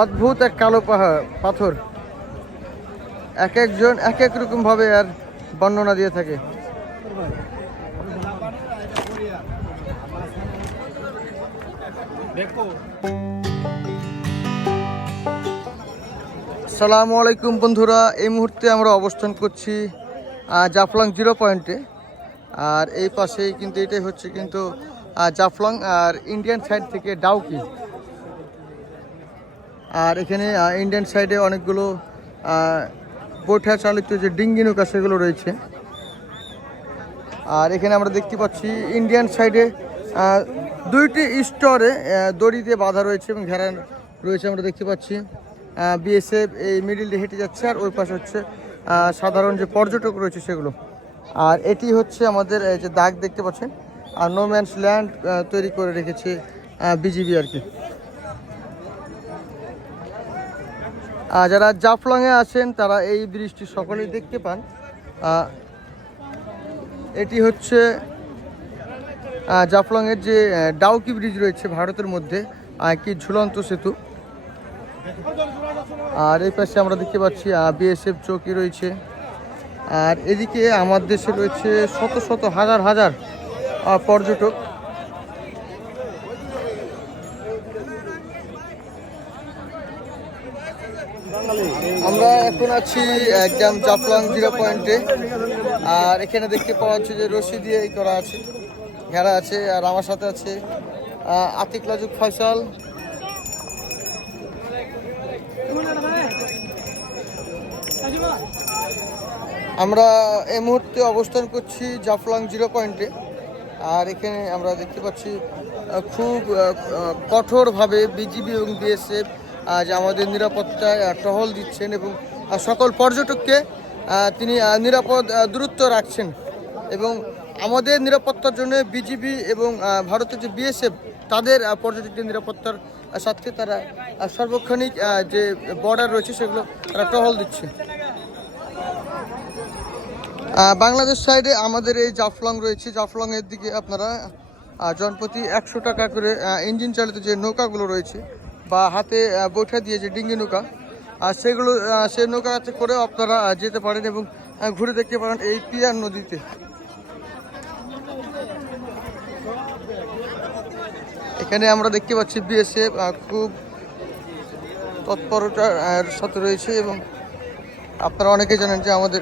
অদ্ভুত এক কালো পাথর, এক একজন এক এক রকম ভাবে আর বর্ণনা দিয়ে থাকে। আসসালামু আলাইকুম বন্ধুরা, এই মুহূর্তে আমরা অবস্থান করছি জাফলং 0 পয়েন্টে। আর এই পাশেই কিন্তু এটাই হচ্ছে কিন্তু জাফলং আর ইন্ডিয়ান সাইড থেকে ডাউকি। আর এখানে ইন্ডিয়ান সাইডে অনেকগুলো বোঠা চালিত যে ডিঙ্গি নৌকা সেগুলো রয়েছে। আর এখানে আমরা দেখতে পাচ্ছি ইন্ডিয়ান সাইডে দুইটি স্টোরে দড়ি দিয়ে বাঁধা রয়েছে এবং ঘেরা রয়েছে। আমরা দেখতে পাচ্ছি বিএসএফ এই মিডিল দিয়ে হেঁটে যাচ্ছে, আর ওই পাশে হচ্ছে সাধারণ যে পর্যটক রয়েছে সেগুলো। আর এটি হচ্ছে আমাদের যে দাগ দেখতে পাচ্ছেন, আর নো ম্যানস ল্যান্ড তৈরি করে রেখেছে বিজিবি আর কি। যারা জাফলংয়ে আসেন তারা এই ব্রিজটি সকলেই দেখতে পান। এটি হচ্ছে জাফলংয়ের যে ডাউকি ব্রিজ রয়েছে ভারতের মধ্যে একটি ঝুলন্ত সেতু। আর এই পাশে আমরা দেখতে পাচ্ছি বিএসএফ চৌকি রয়েছে। আর এদিকে আমার দেশে রয়েছে শত শত হাজার হাজার পর্যটক। আমরা এখন আছি একদম জাফলং 0 পয়েন্টে। আর এখানে দেখতে পাওয়া যাচ্ছে যে রশি দিয়ে এই করা আছে, ঘেরা আছে। আর আমার সাথে আছে আতিক লাজুক ফয়সাল। আমরা এই মুহূর্তে অবস্থান করছি জাফলং 0 পয়েন্টে। আর এখানে আমরা দেখতে পাচ্ছি খুব কঠোরভাবে বিজিবি এবং বিএসএফ যে আমাদের নিরাপত্তায় টহল দিচ্ছেন এবং সকল পর্যটককে তিনি নিরাপদ দূরত্ব রাখছেন। এবং আমাদের নিরাপত্তার জন্য বিজিবি এবং ভারতের যে বিএসএফ তাদের পর্যটকদের নিরাপত্তার সাথে তারা সার্বক্ষণিক যে বর্ডার রয়েছে সেগুলো তারা টহল দিচ্ছে। বাংলাদেশ সাইডে আমাদের এই জাফলং রয়েছে। জাফলংয়ের দিকে আপনারা জনপ্রতি 100 টাকা করে ইঞ্জিন চালিত যে নৌকাগুলো রয়েছে বা হাতে বৈঠা দিয়ে যে ডিঙ্গি নৌকা, সেগুলো সেই নৌকাতে করেও আপনারা যেতে পারেন এবং ঘুরে দেখতে পারেন এই পিয়ার নদীতে। এখানে আমরা দেখতে পাচ্ছি বিএসএফ খুব তৎপরতার সাথে রয়েছে এবং আপনারা অনেকেই জানেন যে আমাদের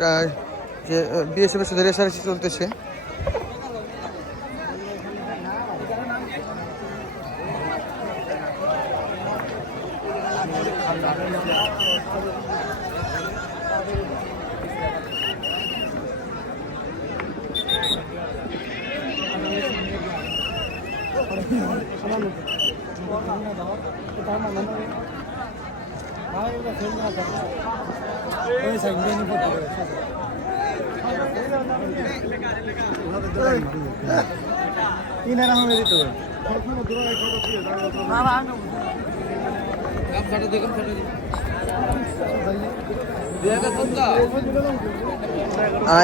যে বিএসএফের সাথে রেসারেসি চলতেছে।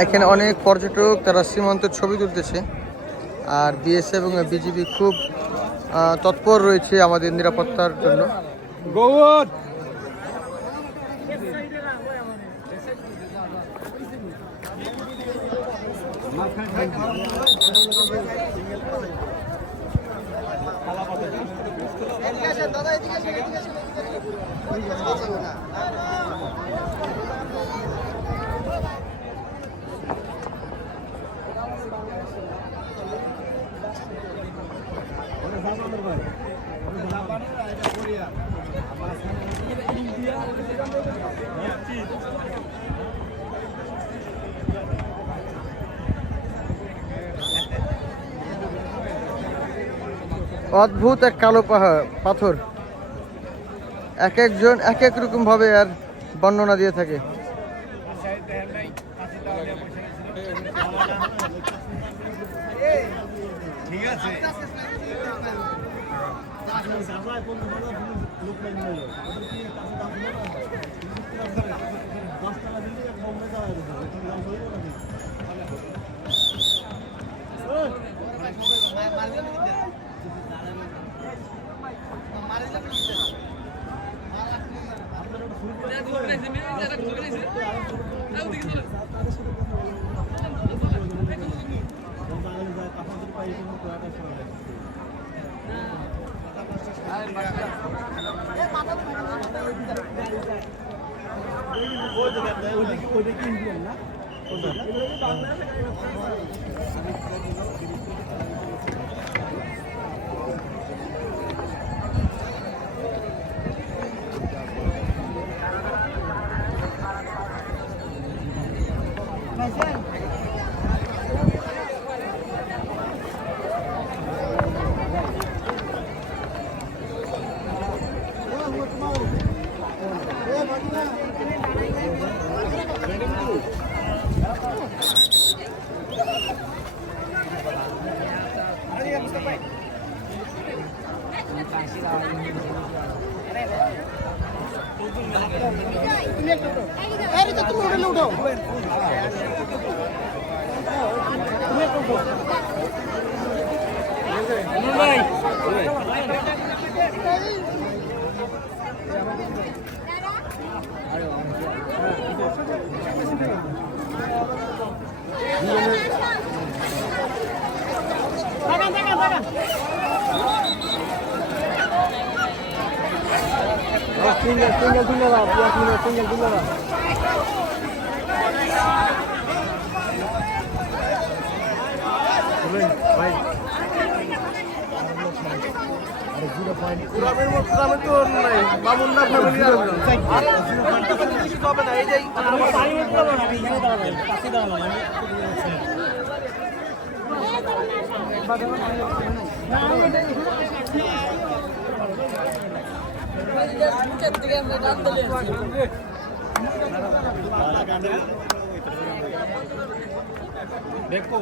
এখানে অনেক পর্যটক তারা সীমান্তের ছবি তুলতেছে। আর বিএসএফ এবং বিজিবি খুব তৎপর রয়েছে আমাদের নিরাপত্তার জন্য। অদ্ভুত এক কালো পাথর, এক একজন এক এক রকম ভাবে আর বর্ণনা দিয়ে থাকে। ঠিক আছে। দেখো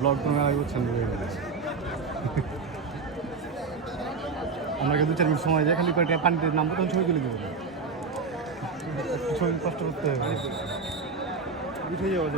ব্লগ তোমার আগে পছন্দ হয়ে গেছে আমরা 2-4 মিনিট সময় যায় খালি কয়েকটা পানিতে নামবো তখন ছবি তুলে দেবো ছবি কষ্ট করতে হবে উঠে যাওয়া